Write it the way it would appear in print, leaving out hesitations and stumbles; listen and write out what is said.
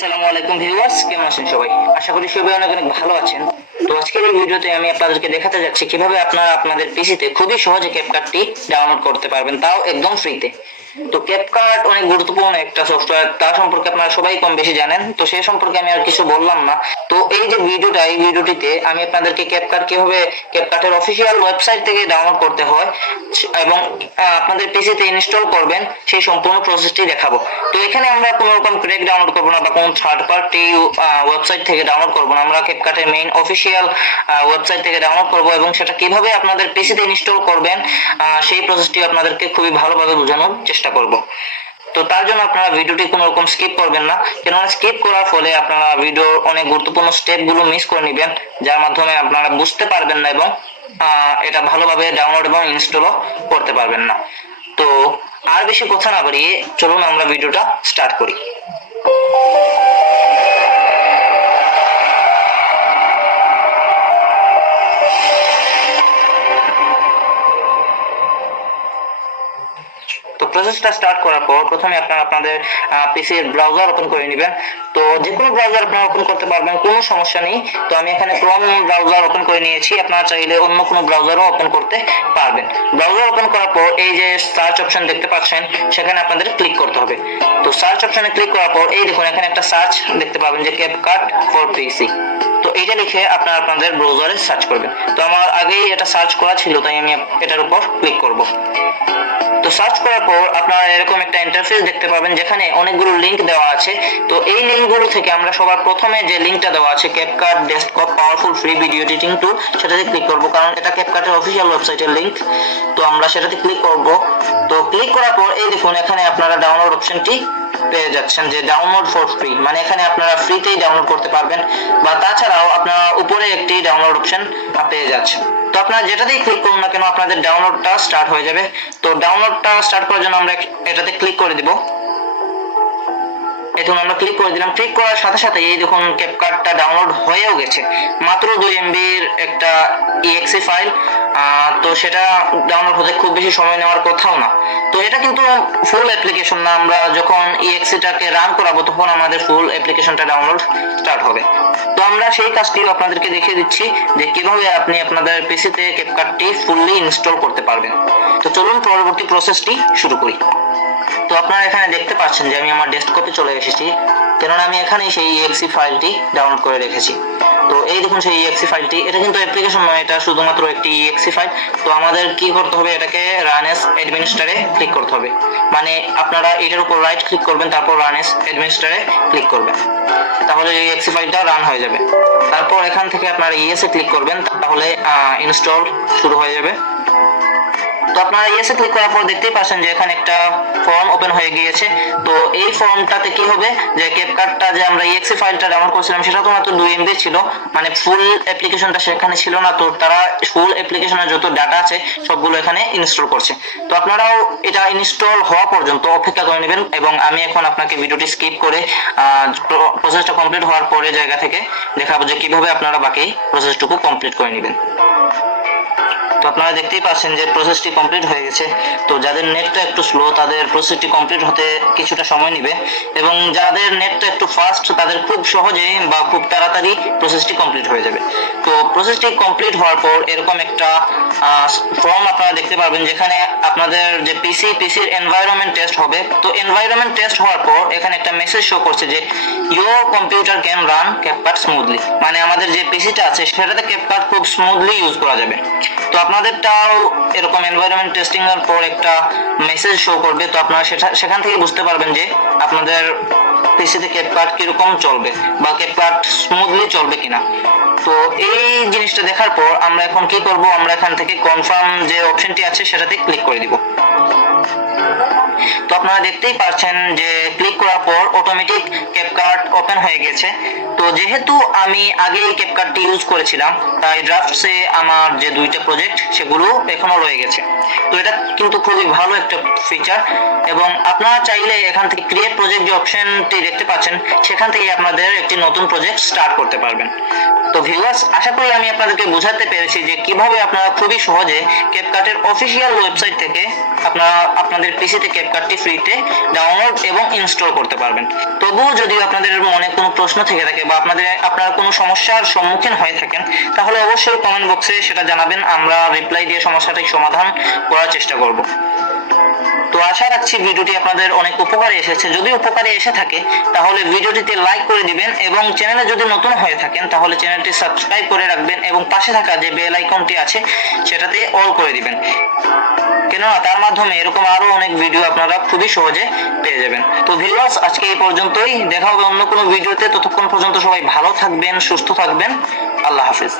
আসসালামু আলাইকুম ভিউয়ার্স, কেমন আছেন সবাই? আশা করি সবাই অনেক অনেক ভালো আছেন। তো আজকের এই ভিডিওতে আমি আপনাদেরকে দেখাতে যাচ্ছি কিভাবে আপনারা আপনাদের পিসিতে খুবই সহজে ক্যাপকাটটি ডাউনলোড করতে পারবেন, তাও একদম ফ্রিতে। তো ক্যাপকাট অনেক গুরুত্বপূর্ণ একটা সফটওয়্যার, তার সম্পর্কে আপনারা সবাই কম বেশি জানেন, তো সেই সম্পর্কে আমি আর কিছু বললাম না। তো এই যে এই ভিডিওটিতে আমি আপনাদেরকে ক্যাপকাট কিভাবে ক্যাপকাটের অফিসিয়াল ওয়েবসাইট থেকে ডাউনলোড করতে হয় এবং আপনাদের পিসিতে ইনস্টল করবেন সেই সম্পূর্ণ প্রসেসটি দেখাবো। তো এখানে আমরা কোনো রকম ক্র্যাক ডাউনলোড করবো না বা কোনো থার্ড পার্টি ওয়েবসাইট থেকে ডাউনলোড করবো না, আমরা ক্যাপকাটের মেইন অফিসিয়াল ওয়েবসাইট থেকে ডাউনলোড করবো এবং সেটা কিভাবে আপনাদের পিসিতে ইনস্টল করবেন সেই প্রসেসটি আপনাদেরকে খুবই ভালোভাবে বোঝানোর চেষ্টা করব। তো তার জন্য আপনারা ভিডিওটি কোনো রকম স্কিপ করবেন না, কেননা স্কিপ করার ফলে আপনারা ভিডিওর অনেক গুরুত্বপূর্ণ স্টেপগুলো মিস করে নেবেন, যার মাধ্যমে আপনারা বুঝতে পারবেন না এবং এটা ভালোভাবে ডাউনলোড এবং ইনস্টলও করতে পারবেন না। তো আর বেশি কথা না বাড়িয়ে চলুন আমরা ভিডিওটা স্টার্ট করি। তো প্রসেসটা স্টার্ট করার পর প্রথমে আপনারা আপনাদের পিসির ব্রাউজার ওপেন করে নেবেন। তো যে কোনো ব্রাউজার আপনারা ওপেন করতে পারবেন, কোনো সমস্যা নেই। তো আমি এখানে ক্রোম ব্রাউজার ওপেন করে নিয়েছি, আপনারা চাইলে অন্য কোনো ব্রাউজারও ওপেন করতে পারবেন। ব্রাউজার ওপেন করার পর এই যে সার্চ অপশন দেখতে পাচ্ছেন, সেখানে আপনাদের ক্লিক করতে হবে। তো সার্চ অপশনে ক্লিক করার পর এই দেখুন এখানে একটা সার্চ দেখতে পাবেন যে ক্যাপকাট ফর পিসি। তো এইটা লিখে আপনারা আপনাদের ব্রাউজারে সার্চ করবেন। তো আমার আগেই এটা সার্চ করা ছিল, তাই আমি এটার উপর ক্লিক করব। তো সার্চ করার পর আপনারা এরকম একটা ইন্টারফেস দেখতে পাবেন যেখানে অনেকগুলো লিংক দেওয়া আছে। তো এই লিংকগুলো থেকে আমরা সবার প্রথমে যে লিংকটা দেওয়া আছে CapCut desktop powerful free video editing টুল, সেটাতে ক্লিক করব, কারণ এটা ক্যাপকাটের অফিসিয়াল ওয়েবসাইটের লিংক। তো আমরা সেটাতে ক্লিক করব। তো ক্লিক করার পর এই দেখুন এখানে আপনারা ডাউনলোড অপশনটি পেয়ে যাচ্ছেন যে ডাউনলোড ফর ফ্রি, মানে এখানে আপনারা ফ্রিতেই ডাউনলোড করতে পারবেন, বা তাছাড়াও আপনারা উপরে একটি ডাউনলোড অপশন পেয়ে যাচ্ছেন। তো আপনারা যেটাতেই ক্লিক করুন না কেন আপনাদের ডাউনলোডটা স্টার্ট হয়ে যাবে। তো ডাউনলোডটা স্টার্ট করার জন্য আমরা এটাতে ক্লিক করে দিব। এখন আমরা ক্লিক করে দিলাম। ক্লিক করার সাথে সাথে এই দেখুন ক্যাপকাটটা ডাউনলোড হয়েও গেছে, মাত্র 2 MBর একটা exe ফাইল। তো সেটা ডাউনলোড হতে খুব বেশি সময় নেওয়ার কথাও না। তো এটা কিন্তু ফুল অ্যাপ্লিকেশন না, আমরা যখন exe-টাকে রান করাবো তখন আমাদের ফুল অ্যাপ্লিকেশনটা ডাউনলোড স্টার্ট হবে। তো আমরা সেই কাজটি আপনাদেরকে দেখিয়ে দিচ্ছি যে কিভাবে আপনি আপনাদের পিসিতে ক্যাপকাটটি ফুললি ইনস্টল করতে পারবেন। তো চলুন পরবর্তী প্রসেসটি শুরু করি। তো আপনারা এখানে দেখতে পাচ্ছেন যে আমি আমার ডেস্কটপে চলে এসেছি, কেননা আমি এখানেই সেই exe ফাইলটি ডাউনলোড করে রেখেছি। তো এই দেখুন সেই exe ফাইলটি, এটা কিন্তু অ্যাপ্লিকেশন নয়, এটা শুধুমাত্র একটি exe ফাইল। তো আমাদের কি করতে হবে, এটাকে রান এস অ্যাডমিনিস্ট্রেটরে ক্লিক করতে হবে, মানে আপনারা এটার উপর রাইট ক্লিক করবেন, তারপর রান এস অ্যাডমিনিস্ট্রেটরে ক্লিক করবেন, তাহলে এই exe ফাইলটা রান হয়ে যাবে। তারপর এখান থেকে আপনারা ইয়েসে ক্লিক করবেন, তাহলে ইনস্টল শুরু হয়ে যাবে। তো আপনারা ইয়েসে ক্লিক করার পর দেখতেই পাচ্ছেন যে এখানে একটা ফর্ম ওপেন হয়ে গিয়েছে। তো এই ফর্মটাতে কি হবে যে ক্যাপকাটটা যে আমরা exe ফাইলটা ডাউনলোড করেছিলাম সেটা তো মাত্র 2 MB ছিল, মানে ফুল অ্যাপ্লিকেশনটা সেখানে ছিল না। তো তারা ফুল অ্যাপ্লিকেশনের যত ডাটা আছে সবগুলো এখানে ইনস্টল করছে। তো আপনারাও এটা ইনস্টল হওয়া পর্যন্ত অপেক্ষা করে নেবেন, এবং আমি এখন আপনাকে ভিডিওটি স্কিপ করে প্রসেসটা কমপ্লিট হওয়ার পরে জায়গা থেকে দেখাবো যে কিভাবে আপনারা বাকি প্রসেসটুকু কমপ্লিট করে নেবেন। তো আপনারা দেখতেই পাচ্ছেন যে প্রসেসটি কমপ্লিট হয়ে গেছে। তো যাদের নেটটা একটু স্লো তাদের প্রসেসটি কমপ্লিট হতে কিছুটা সময় নেবে, এবং যাদের নেটটা একটু ফাস্ট তাদের খুব সহজেই বা খুব তাড়াতাড়ি প্রসেসটি কমপ্লিট হয়ে যাবে। তো প্রসেসটি কমপ্লিট হওয়ার পর এরকম একটা ফর্ম আপনারা দেখতে পারবেন যেখানে আপনাদের যে পিসির এনভায়রনমেন্ট টেস্ট হবে। তো এনভায়রনমেন্ট টেস্ট হওয়ার পর এখানে একটা মেসেজ শো করছে যে your computer can run CapCut smoothly, মানে আমাদের যে পিসিটা আছে সেটাতে ক্যাপকাট খুব স্মুথলি ইউজ করা যাবে। তো আপনাদেরটাও এরকম এনভায়রনমেন্ট টেস্টিং এর পর একটা মেসেজ শো করবে। তো আপনারা সেখান থেকে বুঝতে পারবেন যে আপনাদের পিসিতে ক্যাপকাট কিরকম চলবে বা ক্যাপকাট স্মুথলি চলবে কিনা। তো এই জিনিসটা দেখার পর আমরা এখন কি করব, আমরা এখান থেকে কনফার্ম যে অপশনটি আছে সেটাতে ক্লিক করে দিব। তো আপনারা দেখতেই পাচ্ছেন যে ক্লিক করার পর অটোমেটিক ক্যাপকাট ওপেন হয়ে গেছে। তো যেহেতু আমি আগে এই ক্যাপকাটটি ইউজ করেছিলাম তাই ড্রাফটসে আমার যে 2টা প্রজেক্ট সেগুলো এখনো রয়ে গেছে। তো এটা কিন্তু খুবই ভালো একটা ফিচার, এবং আপনারা চাইলে এখান থেকে ক্রিয়েট প্রজেক্ট যে অপশনটি দেখতে পাচ্ছেন সেখান থেকে আপনাদের একটি নতুন প্রজেক্ট স্টার্ট করতে পারবেন। তো ভিউয়ার্স, আশা করি আমি আপনাদেরকে বোঝাতে পেরেছি যে কিভাবে আপনারা খুবই সহজে ক্যাপকাটের অফিসিয়াল ওয়েবসাইট থেকে আপনারা আপনাদের পিসিতে ক্যাপকাটটি ফ্রিতে ডাউনলোড এবং ইনস্টল করতে পারবেন। তবুও যদি আপনাদের মনে কোনো প্রশ্ন থেকে থাকে বা আপনারা কোনো সমস্যার সম্মুখীন হয়ে থাকেন, তাহলে অবশ্যই কমেন্ট বক্সে সেটা জানাবেন, আমরা রিপ্লাই দিয়ে সমস্যাটি সমাধান করার চেষ্টা করব। তো আশা রাখছি ভিডিওটি আপনাদের অনেক উপকারে এসেছে। যদি উপকারে এসে থাকে তাহলে ভিডিওটিতে লাইক করে দিবেন, এবং চ্যানেলে যদি নতুন হয়ে থাকেন তাহলে চ্যানেলটি সাবস্ক্রাইব করে রাখবেন, এবং পাশে থাকা যে বেল আইকনটি আছে সেটাতে অল করে দিবেন, কেননা তার মাধ্যমে এরকম আরো অনেক ভিডিও আপনারা খুবই সহজে পেয়ে যাবেন। তো ভিউয়ার্স, আজকে এই পর্যন্তই, দেখা হবে অন্য কোনো ভিডিওতে। ততক্ষণ পর্যন্ত সবাই ভালো থাকবেন, সুস্থ থাকবেন। আল্লাহ হাফেজ।